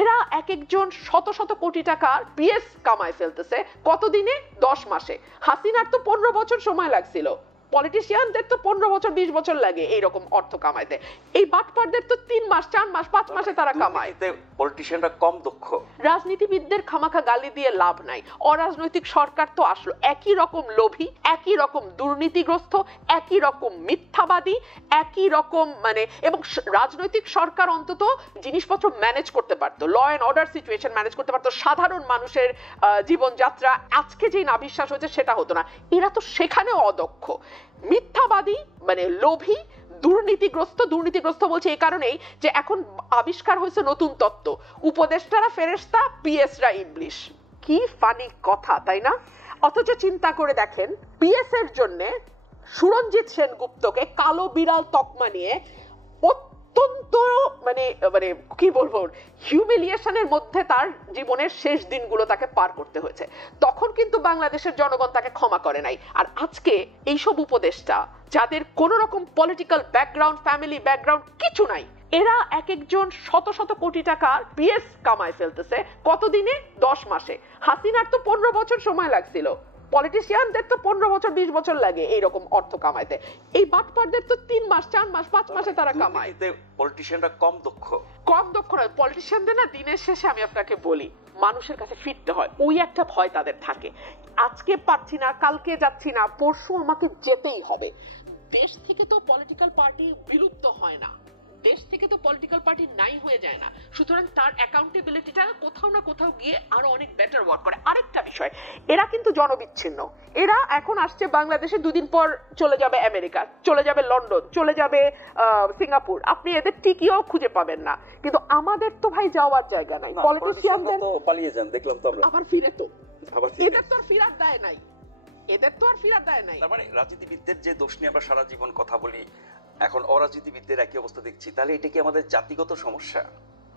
এরা এক একজন শত শত কোটি টাকার পিএস কামায় ফেলতেছে কতদিনে? 10 মাসে। হাসিনার তো 15 বছর সময় লাগছিল, পলিটিশিয়ানদের তো 15 বছর 20 বছর লাগে এইরকম অর্থ কামাইতে। এই বাটপারদের তো 3 মাস 4 মাস 5 মাসে তারা কামায়। পলিটিশিয়ানরা কম দক্ষ। রাজনীতিবিদদের খামাখা গালি দিয়ে লাভ নাই। অরাজনৈতিক সরকার তো আসলো একই রকম লোভী, একই রকম দুর্নীতিগ্রস্ত, একই রকম মিথ্যাবাদী, একই রকম এবং রাজনৈতিক সরকার অন্তত জিনিসপত্র ম্যানেজ করতে পারতো, law and order situation manage করতে পারতো, সাধারণ মানুষের জীবনযাত্রা আজকে যেই নাভিশ্বাস হয়েছে সেটা হতো না। এরা তো সেখানেও অদক্ষ, মিথ্যাবাদী, লোভী, দুর্নীতিগ্রস্ত বলছে এই কারণেই যে এখন আবিষ্কার হয়েছে নতুন তত্ত্ব, উপদেষ্টারা ফেরেশতা, পিএসরা ইবলিশ। কি ফানি কথা, তাই না? অথচ চিন্তা করে দেখেন, পিএস এর জন্য সুরঞ্জিত সেনগুপ্তকে কালো বিড়াল তকমা নিয়ে অত্যন্ত কি বলবো, হিউমিলিয়েশনের মধ্যে তার জীবনের শেষ দিনগুলো তাকে পার করতে হয়েছে। তখন কিন্তু বাংলাদেশের জনগণ তাকে ক্ষমা করে নাই। আর আজকে এইসব উপদেষ্টা যাদের কোনো রকম পলিটিক্যাল ব্যাকগ্রাউন্ড, ফ্যামিলি ব্যাকগ্রাউন্ড কিছু নাই, এরা এক একজন শত শত কোটি টাকার পিএস কামায় ফেলতেছে কতদিনে? 10 মাসে। হাসিনার তো 15 বছর সময় লাগছিল, পলিটিশিয়ানদের তো 15 বছর 20 বছর লাগে এইরকম অর্থ কামাইতে। এই বাটপারদের তো 3 মাস 4 মাস 5 মাসে তারা কামায়। পলিটিশিয়ানরা কম দক্ষ নয়, পলিটিশিয়ানদের না দিনের শেষে আমি আপনাকে বলি মানুষের কাছে ফিরতে হয়, ওই একটা ভয় তাদের থাকে। আজকে পারছি না, কালকে যাচ্ছি না, পরশু আমাকে যেতেই হবে। দেশ থেকে তো পলিটিক্যাল পার্টি বিলুপ্ত হয় না, দেশ থেকে তো পলিটিক্যাল পার্টি নাই হয়ে যায় না। সুতরাং তার অ্যাকাউন্টেবিলিটিটা কোথাও না কোথাও গিয়ে আরো অনেক বেটার ওয়ার্ক করে। আরেকটা বিষয়, এরা কিন্তু জনবিচ্ছিন্ন। এরা এখন আসছে বাংলাদেশে, দুদিন পর চলে যাবে আমেরিকা, চলে যাবে লন্ডন, চলে যাবে সিঙ্গাপুর। আপনি এদের টিকিও খুঁজে পাবেন না। কিন্তু আমাদের তো ভাই যাওয়ার জায়গা নাই। পলিটিশিয়ানদের তো পালিয়ে যান, দেখলাম তো আমরা। আবার ফিরে তো এদের তো আর ফিরার দায় নাই, তার মানে রাজনীতিবিদদের যে দোষ নিয়ে আমরা সারা জীবন কথা বলি, এখন অরাজনীতিবিদদের একই অবস্থা দেখছি, তাহলে এটা কি আমাদের জাতিগত সমস্যা?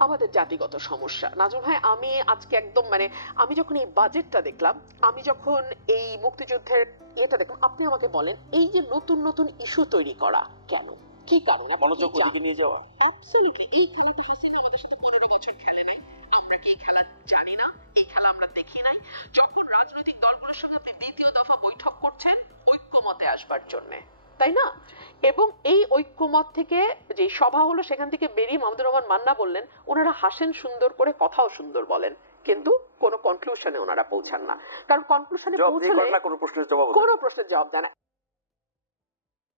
আমাদের জাতিগত সমস্যা নাজম ভাই। আমি আজকে একদম আমি যখন এই বাজেটটা দেখলাম, আমি যখন এই মুক্তিযুদ্ধের এটা দেখলাম, আপনি আমাকে বলেন এই যে নতুন নতুন ইস্যু তৈরি করা কেন, কি কারণ? মনোযোগ ওদিকে নিয়ে যাওয়া। অ্যাবসলিউটলি। এই খেলাটা হাসিনা আমাদের সাথে 15 বছর খেলে নাই, আমরা কি এই খেলা জানি না? এই খেলা আমরা দেখি নাই? যখন রাজনৈতিক দলগুলোর সঙ্গে আপনি দ্বিতীয় দফা বৈঠক করছেন ঐক্যমতে আসবার জন্য, তাই না? এবং এই ঐক্যমত থেকে যে সভা হলো, সেখান থেকে বেরিয়ে মাহমুদুর রহমান মান্না বললেন ওনারা হাসেন সুন্দর করে, কথাও সুন্দর বলেন, কিন্তু কোনো কনক্লুশনে ওনারা পৌঁছান না। কারণ কনক্লুশনে পৌঁছলে কোনো প্রশ্নের জবাব দেয় না।